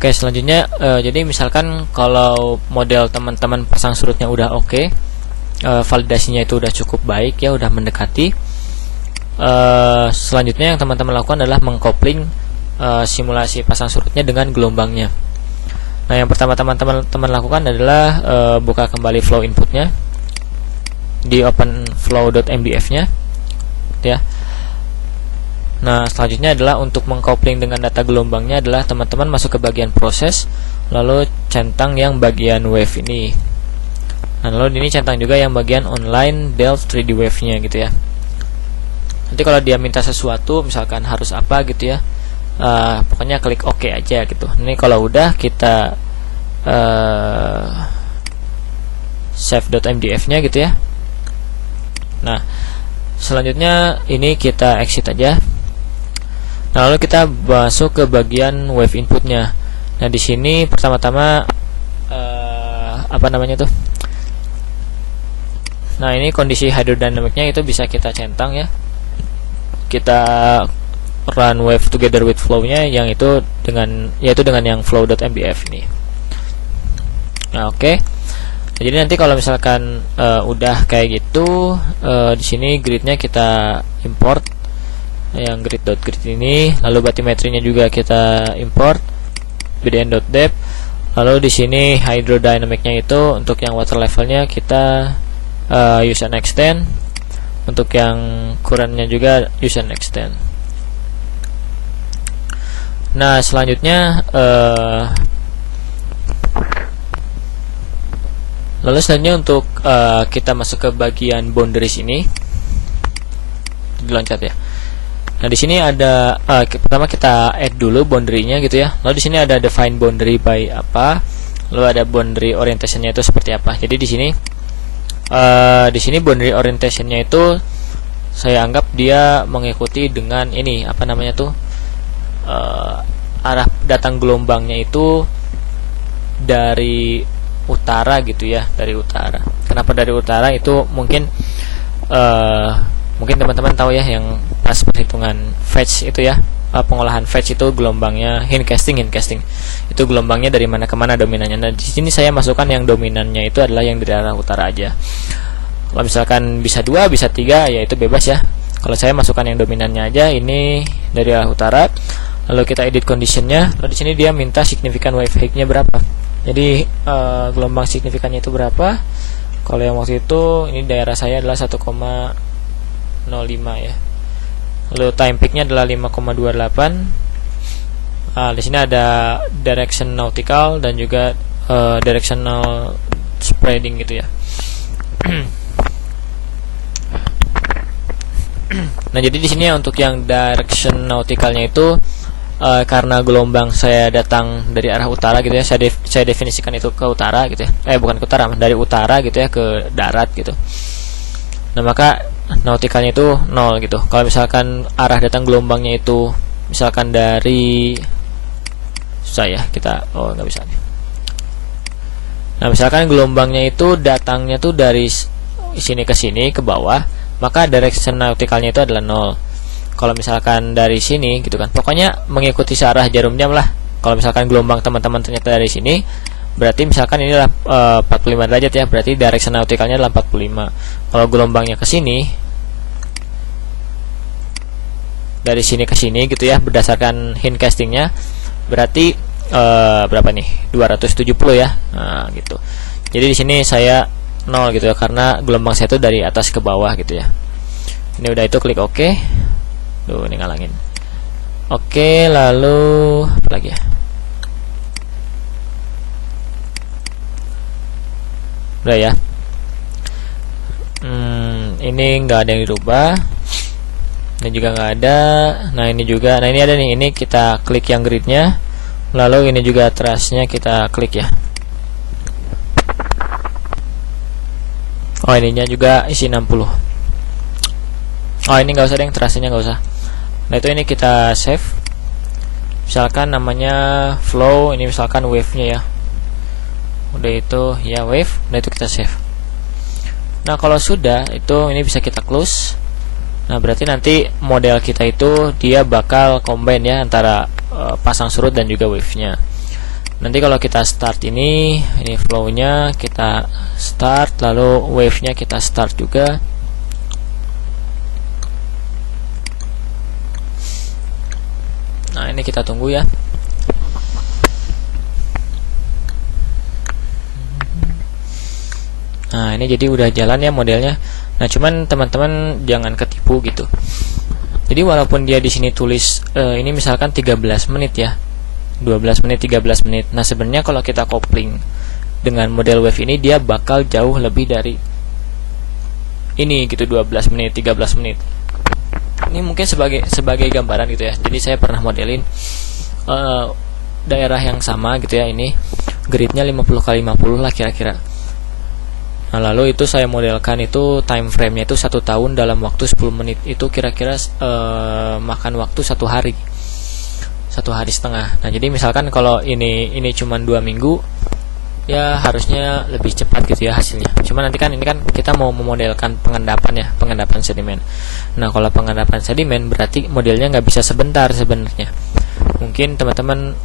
Oke, selanjutnya jadi misalkan kalau model teman-teman pasang surutnya udah oke, validasinya itu udah cukup baik ya, udah mendekati. Selanjutnya yang teman-teman lakukan adalah mengkopling simulasi pasang surutnya dengan gelombangnya. Nah, yang pertama teman-teman lakukan adalah buka kembali flow inputnya di open flow.mdf-nya ya. Nah, selanjutnya adalah untuk mengkopling dengan data gelombangnya adalah teman-teman masuk ke bagian proses, lalu centang yang bagian wave ini. Nah, lalu ini centang juga yang bagian online delve 3D wave-nya gitu ya. Nanti kalau dia minta sesuatu, misalkan harus apa gitu ya, pokoknya klik OK aja gitu. Ini kalau udah kita save.mdf-nya gitu ya. Nah, selanjutnya ini kita exit aja. Nah, lalu kita masuk ke bagian wave inputnya. Nah, di sini pertama-tama apa namanya tuh? Nah, ini kondisi hydrodynamicnya itu bisa kita centang ya. Kita run wave together with flow-nya yang itu dengan yang flow.mdf ini. Nah, oke. Nah, jadi nanti kalau misalkan udah kayak gitu, di sini gridnya kita import yang grid.grid ini, lalu batimetrinya juga kita import bdn.depth. Lalu di sini hydrodynamicnya itu untuk yang water levelnya kita use and extend, untuk yang currentnya juga use and extend. Nah, selanjutnya untuk kita masuk ke bagian boundaries ini, diloncat ya. Nah, di sini ada pertama kita add dulu boundary-nya gitu ya. Lalu di sini ada define boundary by apa, lalu ada boundary orientation-nya itu seperti apa. Jadi di sini boundary orientation-nya itu saya anggap dia mengikuti dengan ini apa namanya tuh, arah datang gelombangnya itu dari utara gitu ya, dari utara. Kenapa dari utara? Itu mungkin teman-teman tahu ya yang pas perhitungan fetch itu ya, pengolahan fetch itu gelombangnya hindcasting itu gelombangnya dari mana ke mana dominannya. Nah, di sini saya masukkan yang dominannya itu adalah yang dari arah utara aja. Kalau misalkan bisa 2 bisa 3 ya itu bebas ya. Kalau saya masukkan yang dominannya aja, ini dari arah utara. Lalu kita edit conditionnya. Lalu di sini dia minta signifikan wave height-nya berapa. Jadi gelombang signifikannya itu berapa? Kalau yang waktu itu ini daerah saya adalah 1,05 ya. Lalu time peak-nya adalah 5,28. Di sini ada direction nautical dan juga directional spreading gitu ya. Nah, jadi di sini untuk yang direction nauticalnya itu karena gelombang saya datang dari arah utara gitu ya, saya definisikan itu ke utara gitu ya. Bukan ke utara, dari utara gitu ya ke darat gitu. Nah, maka nauticalnya itu 0 gitu. Kalau misalkan arah datang gelombangnya itu misalkan dari nggak bisa nih. Nah, misalkan gelombangnya itu datangnya tuh dari sini ke sini ke bawah, maka direction nauticalnya itu adalah 0. Kalau misalkan dari sini gitu kan, pokoknya mengikuti searah jarum jam lah. Kalau misalkan gelombang teman-teman ternyata dari sini, berarti misalkan ini adalah 45 derajat ya, berarti direction nauticalnya adalah 45. Kalau gelombangnya ke sini, dari sini ke sini gitu ya, berdasarkan hindcastingnya, berarti berapa nih? 270 ya. Nah, gitu. Jadi di sini saya 0 gitu ya, karena gelombang saya itu dari atas ke bawah gitu ya. Ini udah, itu klik OK. Duh, ini ngalangin. Oke, lalu apa lagi ya? Udah ya. Ini nggak ada yang dirubah. Ini juga nggak ada. Nah, ini juga. Nah, ini ada nih. Ini kita klik yang gridnya. Lalu ini juga trustnya kita klik ya. Oh, ininya juga isi 60. Oh, ini nggak usah deh, trustnya nggak usah. Nah, itu ini kita save. Misalkan namanya flow, ini misalkan wave-nya ya. Udah itu ya wave. Nah, itu kita save. Nah, kalau sudah itu ini bisa kita close. Nah, berarti nanti model kita itu dia bakal combine ya antara pasang surut dan juga wave-nya. Nanti kalau kita start ini flow-nya kita start, lalu wave-nya kita start juga. Nah, ini kita tunggu ya. Nah, ini jadi udah jalan ya modelnya. Nah, cuman teman-teman jangan ketipu gitu. Jadi walaupun dia di sini tulis ini misalkan 13 menit ya. 12 menit, 13 menit. Nah, sebenarnya kalau kita kopling dengan model wave ini, dia bakal jauh lebih dari ini gitu, 12 menit, 13 menit. Ini mungkin sebagai gambaran gitu ya. Jadi saya pernah modelin daerah yang sama gitu ya, ini gridnya 50x50 lah kira-kira. Nah, lalu itu saya modelkan itu time frame-nya itu 1 tahun dalam waktu 10 menit. Itu kira-kira makan waktu 1 hari. 1 hari setengah. Nah, jadi misalkan kalau ini cuma 2 minggu, ya harusnya lebih cepat gitu ya hasilnya. Cuma nanti kan ini kan kita mau memodelkan pengendapan ya, pengendapan sedimen. Nah, kalau pengendapan sedimen berarti modelnya nggak bisa sebentar sebenarnya. Mungkin teman-teman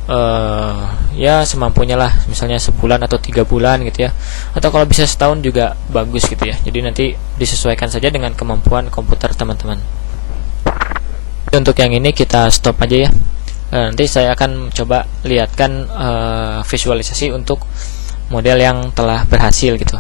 ya semampunya lah, misalnya sebulan atau 3 bulan gitu ya. Atau kalau bisa setahun juga bagus gitu ya. Jadi nanti disesuaikan saja dengan kemampuan komputer teman-teman. Untuk yang ini kita stop aja ya. Nanti saya akan coba lihatkan visualisasi untuk model yang telah berhasil gitu.